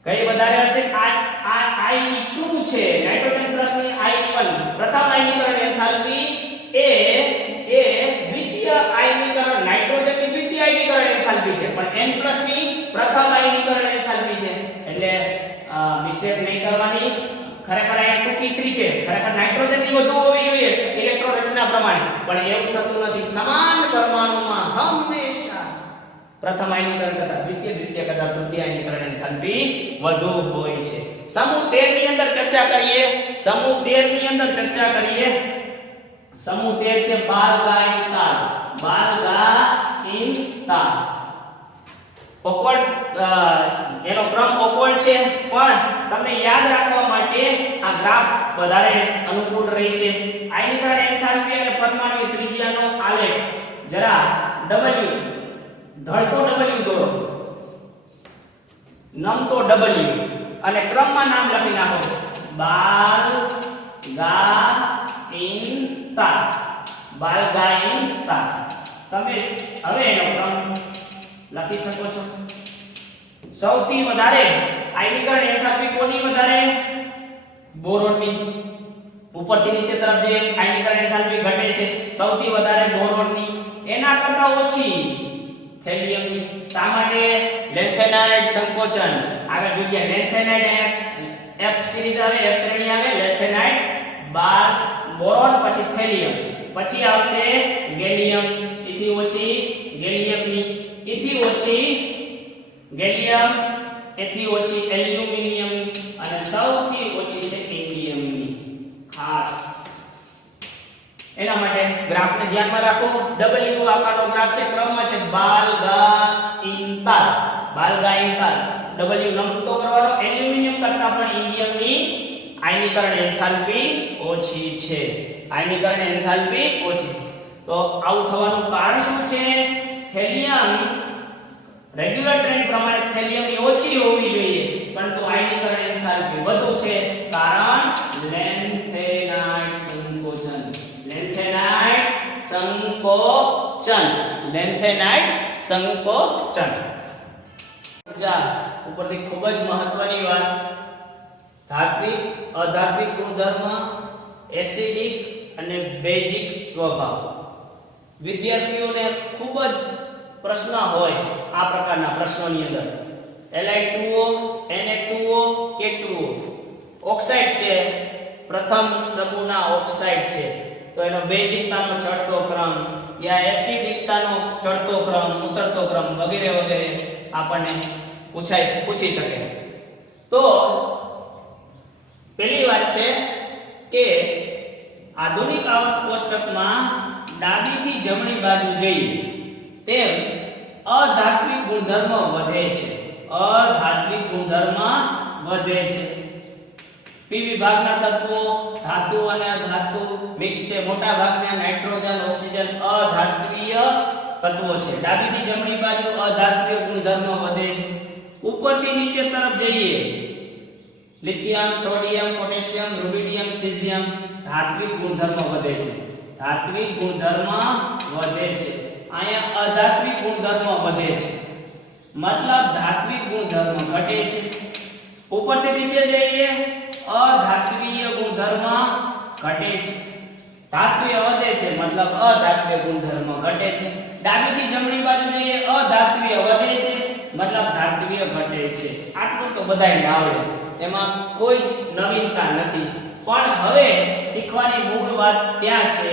આ I2 છે. નાઇટ્રોજન પ્લસ ની I1. પ્રથમ આયનીકરણ એન્થાલ્પી એ દ્વિતીય આયનીકરણ નાઇટ્રોજનની દ્વિતીય આયનીકરણ એન્થાલ્પી છે, પણ N+ ની પ્રથમ આયનીકરણ એન્થાલ્પી છે. એટલે મિસ્ટેક નહીં કરવાની. ખરેખર અહીંયા 2p3 છે. ખરેખર નાઇટ્રોજનની વધુ હોવી જોઈએ ઇલેક્ટ્રોન રચના પ્રમાણે, પણ એવું થતું નથી. સમાન પરમાણુમાં હંમેશા પ્રથમ આયનીકરણ કરતા દ્વિતીય કરતા તૃતીય આયનીકરણ એન્થાલ્પી વધુ હોય છે. સમૂહ 13 ની અંદર ચર્ચા કરીએ. સમૂહ 13 ની અંદર ચર્ચા કરીએ. સમૂહ 13 છે બાલ્ગાઇનતાલ. ઓકવર્ડ, એનો ક્રમ ઓકવર્ડ છે, પણ તમને યાદ રાખવા માટે આ ગ્રાફ વધારે અનુકૂળ રહેશે. આયનીકરણ એન્થાલ્પી અને પરમાણુ ત્રિજ્યાનો આલેખ જરા W ઢળતો W દોરો, નમતો W, અને ક્રમમાં નામ લખી નાખો બાલ્ગાઇનતાલ. તમે હવે એનો ક્રમ લખી શકો છો. સૌથી વધારે આયનીકરણ એન્થાલ્પી કોની વધારે? બોરોનની. ઉપરથી નીચે તરફ જે આયનીકરણ એન્થાલ્પી ઘટે છે સૌથી વધારે બોરોનની, એના કરતા ઓછી થેલિયમની. શા માટે? લેન્થેનાઇડ સંકોચન. આગળ જોઈએ લેન્થેનાઇડ F સિરીઝ આવે, F શ્રેણી આવે, લેન્થેનાઇડ, બોરોન, પછી થેલિયમ, પછી આવશે ગેલિયમ. એથી ઓછી ગેલિયમની, એથી ઓછી ગેલિયમ, એથી ઓછી એલ્યુમિનિયમની, અને સૌથી ઓછી છે ઇન્ડિયમની. ખાસ એના માટે ગ્રાફને ધ્યાનમાં રાખો. W આકારનો ગ્રાફ છે, ક્રમમાં છે બાલગાઈનતાલ. બાલગાઈનતાલ W લંબતો કરવાનો. એલ્યુમિનિયમ કરતા પણ ઈન્ડિયમની આયનીકરણ એન્થાલ્પી ઓછી છે. આયનીકરણ એન્થાલ્પી ઓછી છે. તો આવું થવાનું કારણ શું છે? થેલિયમ રેગ્યુલર ટ્રેન્ડ પ્રમાણે થેલિયમની ઓછી હોવી જોઈએ, પરંતુ આયનીકરણ એન્થાલ્પી વધુ છે. કારણ લેન્થેનાઇટ સંકોચન. લેન્થેનાઇટ સંકોચન. લેન્થેનાઇટ સંકોચન. જા ઉપરથી ખૂબ જ મહત્વની વાત. ધાત્વિક અધાત્વિક ગુણધર્મ, એસિડિક અને બેઝિક સ્વભાવ. વિદ્યાર્થીઓને ખૂબ જ પ્રશ્ન હોય આ પ્રકારના પ્રશ્નોની અંદર. Li2O, Na2O, K2O ઓક્સાઇડ છે, પ્રથમ સમૂહના ઓક્સાઇડ છે, તો એનો બેઝિકતાનો ચડતો ક્રમ યા એસિડિકતાનો ચડતો ક્રમ, ઉતરતો ક્રમ વગેરે વગેરે આપણને પૂછી શકે. તો પહેલી વાત છે કે આધુનિક આવર્ત કોષ્ટકમાં ડાબીથી જમણી બાજુ જઈએ તેમ અધાત્વિક ગુણધર્મ વધે છે. અધાત્વિક ગુણધર્મ વધે છે. પી વિભાગના તત્વો ધાતુ અને અધાતુ મિક્સ છે. મોટા ભાગના નાઇટ્રોજન, ઓક્સિજન અધાત્વીય તત્વો છે. ડાબીથી જમણી બાજુ અધાત્વીય ગુણધર્મ વધે છે. ઉપરથી નીચે તરફ જઈએ lithium, sodium, potassium, rubidium, caesium ધાત્વિક ગુણધર્મ વધે છે. ધાત્વિક ગુણધર્મ વધે છે. અહીંયા અધાત્વિક ગુણધર્મ વધે છે, મતલબ ધાત્વિક ગુણધર્મ ઘટે છે. ઉપરથી નીચે જઈએ અધાત્વીય ગુણધર્મ ઘટે છે. ધાત્વીય વધે છે, મતલબ અધાત્વીય ગુણધર્મ ઘટે છે. ડાબીથી જમણી બાજુ જઈએ અધાત્વીય વધે છે, મતલબ ધાત્વીય ઘટે છે. આટલું તો બધાયને આવડે, એમાં કોઈ જ નવીનતા નથી. પણ હવે શીખવાની મૂળ વાત ત્યાં છે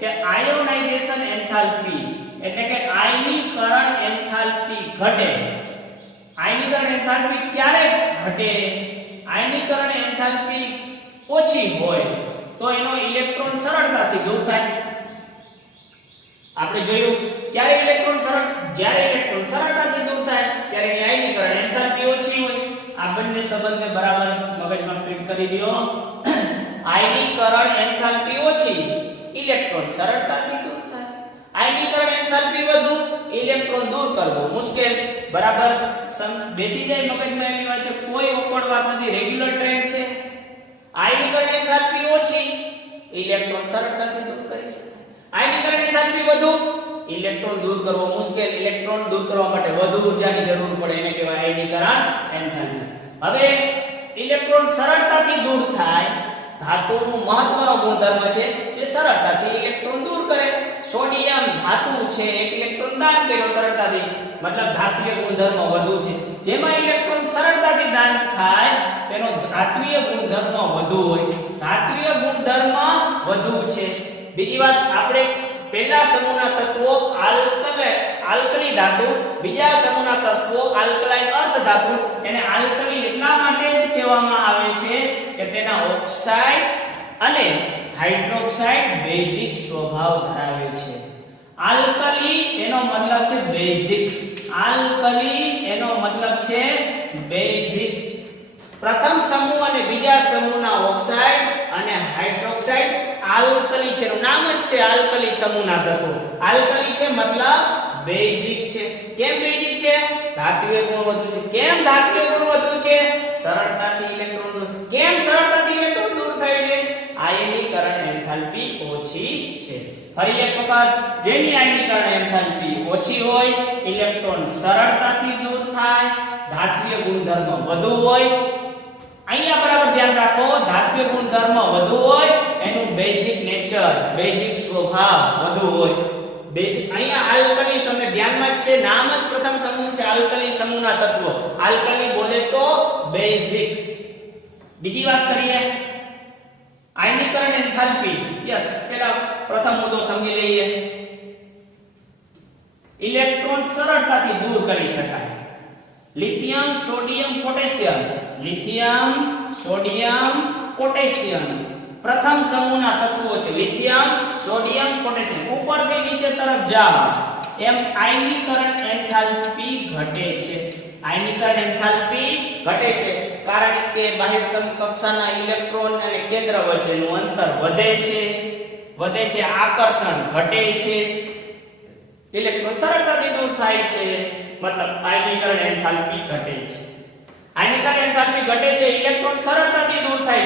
કે આયોનાઇઝેશન એન્થાલ્પી એટલે કે આયનીકરણ એન્થાલ્પી ઘટે. આયનીકરણ એન્થાલ્પી ક્યારે ઘટે? આયનીકરણ એન્થાલ્પી ઓછી હોય તો એનો ઇલેક્ટ્રોન સરળતાથી દૂર થાય. આપણે જોયું જ્યારે ઇલેક્ટ્રોન સરળતાથી દૂર થાય ત્યારે એની આયનીકરણ એન્થાલ્પી ઓછી હોય. આ બંને સંબંધને બરાબર મગજમાં ફિટ કરી દો. આયનીકરણ એન્થાલ્પી ઓછી, ઇલેક્ટ્રોન સરળતાથી દૂર થાય. આયનીકરણ એન્થાલ્પી વધુ, ઇલેક્ટ્રોન દૂર કરવો મુશ્કેલ. બરાબર બેસી જાય મગજમાં. એવી વાત છે, કોઈ ઓકવર્ડ વાત નથી, રેગ્યુલર ટ્રેન્ડ છે. આયનીકરણ એન્થાલ્પી ઓછી, ઇલેક્ટ્રોન સરળતાથી દૂર કરી શકાય. આયનીકરણ એન્થાલ્પી વધુ, ઇલેક્ટ્રોન દૂર કરવો મુશ્કેલ. ઇલેક્ટ્રોન દૂર કરવા માટે વધુ ઊર્જાની જરૂર પડે, એને કહેવાય આયનીકરણ એન્થાલ્પી. હવે ઇલેક્ટ્રોન સરળતાથી દૂર થાય. ધાતુનું મહત્વનો ગુણધર્મ છે જે સરળતાથી ઇલેક્ટ્રોન દૂર કરે. સોડિયમ ધાતુ છે, એક ઇલેક્ટ્રોન દાન કર્યો સરળતાથી, મતલબ ધાત્વીય ગુણધર્મ વધુ છે. જેમાં ઇલેક્ટ્રોન સરળતાથી દાન થાય તેનો ધાત્વીય ગુણધર્મ વધુ હોય. ધાત્વીય ગુણધર્મ વધુ છે. બીજી વાત, આપણે પહેલા સમૂહના તત્વો આલ્કલી ધાતુ, બીજા સમૂહના તત્વો આલ્કલાઇન અર્ધ ધાતુ. એને આલ્કલી એટલા માટે જ કહેવામાં આવે છે કે તેના ઓક્સાઇડ અને હાઇડ્રોક્સાઇડ બેઝિક સ્વભાવ ધરાવે છે. આલ્કલી એનો મતલબ છે બેઝિક. આલ્કલી એનો મતલબ છે બેઝિક. પ્રથમ સમૂહ અને બીજા સમૂહના ઓક્સાઇડ અને હાઇડ્રોક્સાઇડ આલ્કલી છે. એનું નામ જ છે આલ્કલી સમૂહના તત્વો. આલ્કલી છે મતલબ બેઝિક છે. કેમ બેઝિક છે? ધાત્વિય ગુણ વધુ છે. કેમ ધાત્વિય ગુણ વધુ છે? સરળતાથી ઇલેક્ટ્રોન દૂર. કેમ સરળતાથી ઇલેક્ટ્રોન દૂર થાય છે? આયનીકરણ એન્થાલ્પી ઓછી છે. ફરી એક વખત, જેની આયનીકરણ એન્થાલ્પી ઓછી હોય, ઇલેક્ટ્રોન સરળતાથી દૂર થાય, ધાત્વિય ગુણધર્મ વધુ હોય. અહીંયા બરાબર ધ્યાન રાખો, ધાત્વિય ગુણધર્મ વધુ હોય, એનું બેઝિક નેચર, બેઝિક સ્વભાવ વધુ હોય. બેઝિક અહીંયા આલ્કલી તમને ધ્યાનમાં જ છે, નામ જ પ્રથમ સમૂહ છે આલ્કલી સમૂહના તત્વો. આલ્કલી બોલે તો બેઝિક. બીજી વાત કરીએ આયનીકરણ એન્થાલ્પી. યસ, પહેલા પ્રથમ મુદ્દો સમજી લઈએ. ઇલેક્ટ્રોન સરળતાથી દૂર કરી શકાય. Lithium, sodium, potassium. Lithium, sodium, potassium પ્રથમ સમૂહના તત્વો છે લિથિયમ, સોડિયમ, પોટેશિયમ. ઉપરથી નીચે તરફ જાઓ એમ આયનીકરણ એન્થાલ્પી ઘટે છે. આયનીકરણ એન્થાલ્પી ઘટે છે કારણ કે બાહ્યતમ કક્ષાના ઇલેક્ટ્રોન અને કેન્દ્ર વચ્ચેનું અંતર વધે છે, આકર્ષણ ઘટે છે, ઇલેક્ટ્રોન સરળતાથી દૂર થાય છે, મતલબ આયનીકરણ એન્થાલ્પી ઘટે છે. આયનીકરણ એન્થાલ્પી ઘટે છે, ઇલેક્ટ્રોન સરળતાથી દૂર થાય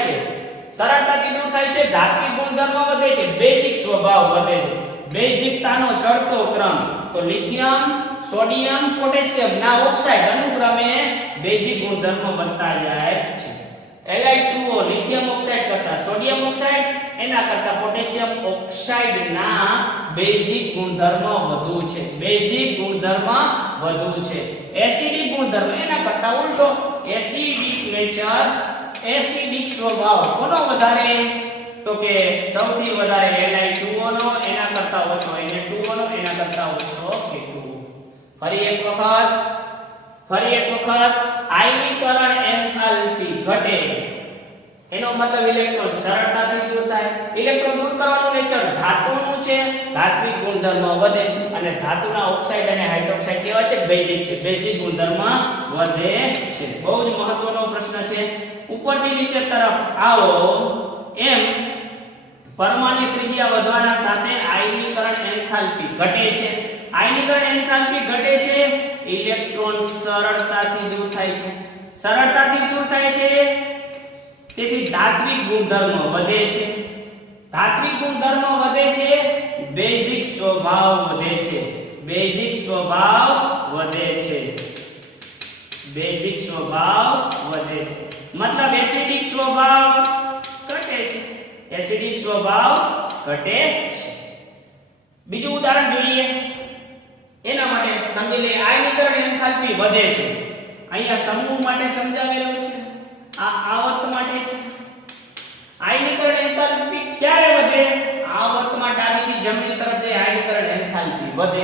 છે, ધાત્વિક ગુણધર્મ વધે છે, બેઝિક સ્વભાવ વધે છે. બેઝિકતાનો ચડતો ક્રમ તો લિથિયમ, સોડિયમ, પોટેશિયમ ના ઓક્સાઇડ અનુક્રમે બેઝિક ગુણધર્મ વધતા જાય છે. Li2O લિથિયમ ઓક્સાઇડ કરતા સોડિયમ ઓક્સાઇડ એના કરતા પોટેશિયમ ઓક્સાઇડ ના બેઝિક ગુણધર્મ વધુ છે. એસિડિક ગુણધર્મ એના કરતા ઉલટો. એસિડિક નેચર, એસિડિક સ્વભાવ કોનો વધારે તો કે સૌથી વધારે Li2O નો, એના કરતા ઓછો Na2O નો, એના કરતા ઓછો K2O. ફરી એક વખત આયનીકરણ એન્થાલ્પી ઘટે એનો મતલબ ઇલેક્ટ્રોન સરળતાથી દૂર થાય. ઇલેક્ટ્રોન દૂર કરવાનું નેચર ધાતુનું છે, ધાત્વિક ગુણધર્મ વધે અને ધાતુના ઓક્સાઇડ અને હાઇડ્રોક્સાઇડ કેવા છે? બેઝિક ગુણધર્મ વધે છે. બહુ જ મહત્વનો પ્રશ્ન છે. ઉપરથી નીચે તરફ આવો એમ પરમાણુ ત્રિજ્યા વધવાના સાથે આયનીકરણ એન્થાલ્પી ઘટે છે. આયનીકરણ એન્થાલ્પી ઘટે છે, ઇલેક્ટ્રોન સરળતાથી દૂર થાય છે, તેથી ધાત્વિક ગુણધર્મ વધે છે. બેઝિક સ્વભાવ વધે છે. મતલબ એસિડિક સ્વભાવ ઘટે છે. બીજું ઉદાહરણ જોઈએ. એના માટે સમજી લઈએ આયનીકરણ એન્થાલ્પી વધે છે. અહીંયા સમૂહ માટે સમજાવેલું છે, આ આવર્ત માટે છે. આયનીકરણ એન્થાલ્પી ક્યારે વધે? આવર્તમાં ડાબીથી જમણી તરફ જઈ આયનીકરણ એન્થાલ્પી વધે.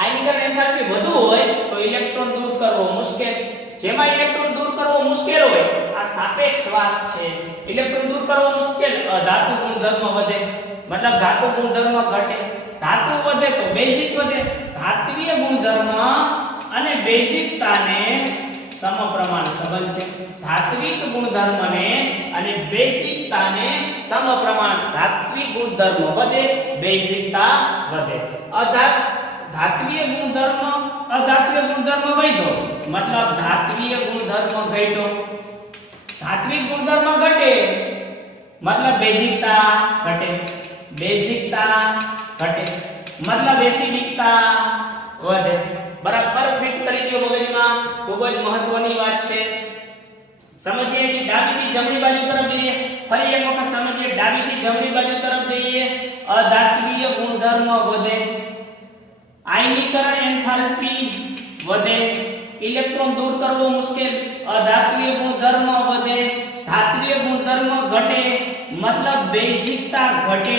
આયનીકરણ એન્થાલ્પી વધુ હોય તો ઇલેક્ટ્રોન દૂર કરવો મુશ્કેલ. જેમાં ઇલેક્ટ્રોન દૂર કરવો મુશ્કેલ હોય, આ સાપેક્ષ વાત છે. ઇલેક્ટ્રોન દૂર કરવો મુશ્કેલ, અધાતુ ગુણધર્મ વધે, મતલબ ધાતુ ગુણધર્મ ઘટે. ધાતુ વધે તો બેઝિક વધે. ધાત્વિય ગુણધર્મ અને બેઝિકતાને સમપ્રમાણ સંબંધ છે. ધાત્વિક ગુણધર્મને અને બેઝિકતાને સમપ્રમાણ. ધાત્વિક ગુણધર્મ વધે, બેઝિકતા વધે. ધાત્વિય ગુણધર્મ અધાત્વિય ગુણધર્મ વધ્યો, મતલબ ધાત્વિય ગુણધર્મ ઘટ્યો. ધાત્વિક ગુણધર્મ ઘટે મતલબ બેઝિકતા ઘટે, મતલબ એસિડિકતા વધે. બરાબર ફિટ કરી દો મગજમાં. ખૂબ જ મહત્વની વાત છે. સમજીએ કે ડાબીથી જમણી બાજુ તરફ જઈએ. ફરી એક વખત સમજીએ, ડાબીથી જમણી બાજુ તરફ જઈએ. અધાત્વિય ગુણધર્મ વધે, આયનીકરણ એન્થાલ્પી વધે, ઇલેક્ટ્રોન દૂર કરવો મુશ્કેલ, અધાત્વિય ગુણધર્મ વધે, ધાત્વિય ગુણધર્મ ઘટે, મતલબ બેઝિકતા ઘટે,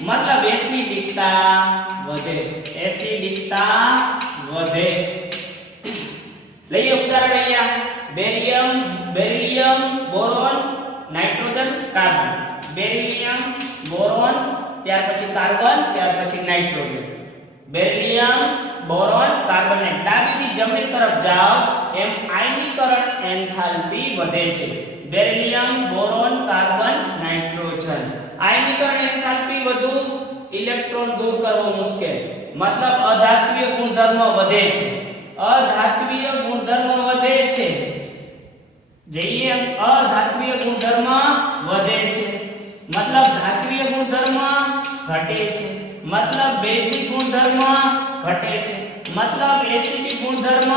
મતલબ એસિડિકતા વધે. લઈએ ઉદાહરણ અહીંયા. Beryllium, boron, nitrogen, carbon. Beryllium, boron, ત્યાર પછી કાર્બન, ત્યાર પછી નાઇટ્રોજન. બેરિલિયમ, બોરોન, કાર્બન ને ડાબીથી જમણી તરફ જાઓ એમ આયનીકરણ એન્થાલ્પી વધે છે. Beryllium, boron, carbon, nitrogen. આયનીકરણ એન્થાલ્પી વધુ, ઇલેક્ટ્રોન દૂર કરવો મુશ્કેલ, મતલબ અધાત્વિય ગુણધર્મ વધે છે. અધાત્વિય ગુણધર્મ વધે છે. જઈએ અધાત્વિય ગુણધર્મ વધે છે, મતલબ ધાત્વિય ગુણધર્મ ઘટે છે, મતલબ બેઝિક ગુણધર્મ ઘટે છે, મતલબ એસિડિક ગુણધર્મ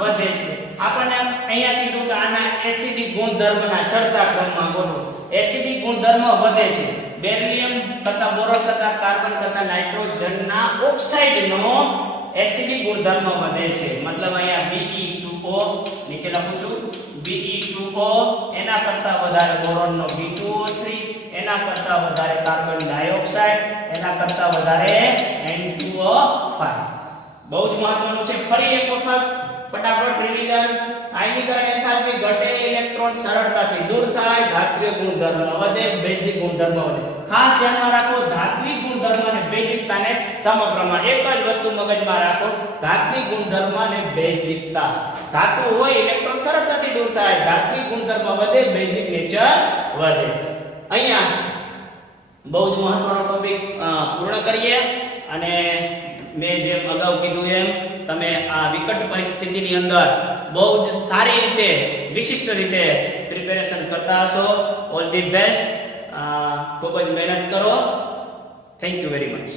વધે છે. આપણને અહીંયા કીધું કે આના એસિડિક ગુણધર્મના ચડતા ક્રમમાં બોલો. એસિડિક ગુણધર્મ વધે છે. બેરિલિયમ કરતા, બોરોન કરતા, કાર્બન કરતા નાઇટ્રોજનના ઓક્સાઇડનો એસિડિક ગુણધર્મ વધે છે. મતલબ અહીંયા Be2O નીચે લખું છું. Be2O એના કરતા વધારે બોરોનનો B2O3, એના કરતા વધારે કાર્બન ડાયોક્સાઇડ, એના કરતા વધારે N2O5. બહુ જ મહત્વનું છે. ફરી એક વખત ફટાફટ રિવિઝન. આયનીકરણ એન્થાલ્પી ઘટે, ઇલેક્ટ્રોન સરળતાથી દૂર થાય, ધાત્વિક ગુણધર્મ વધે, બેઝિક ગુણધર્મ વધે. ખાસ ધ્યાનમાં રાખો ધાત્વિક ગુણધર્મ અને બેઝિકતાને સમપ્રમાણ. એક જ વસ્તુ મગજમાં રાખો, ધાત્વિક ગુણધર્મ અને બેઝિકતા. ધાતુ હોય ઇલેક્ટ્રોન સરળતાથી દૂર થાય, ધાત્વિક ગુણધર્મ વધે, બેઝિક નેચર વધે. અહીંયા બહુ જ મહત્વનો ટોપિક પૂર્ણ કરીએ અને મેં જેમ અગાઉ કીધું એમ તમે આ વિકટ પરિસ્થિતિની અંદર બહુ જ સારી રીતે વિશિષ્ટ રીતે પ્રિપેરેશન કરતા હશો. All the best. ખૂબ જ મહેનત કરો. Thank you very much.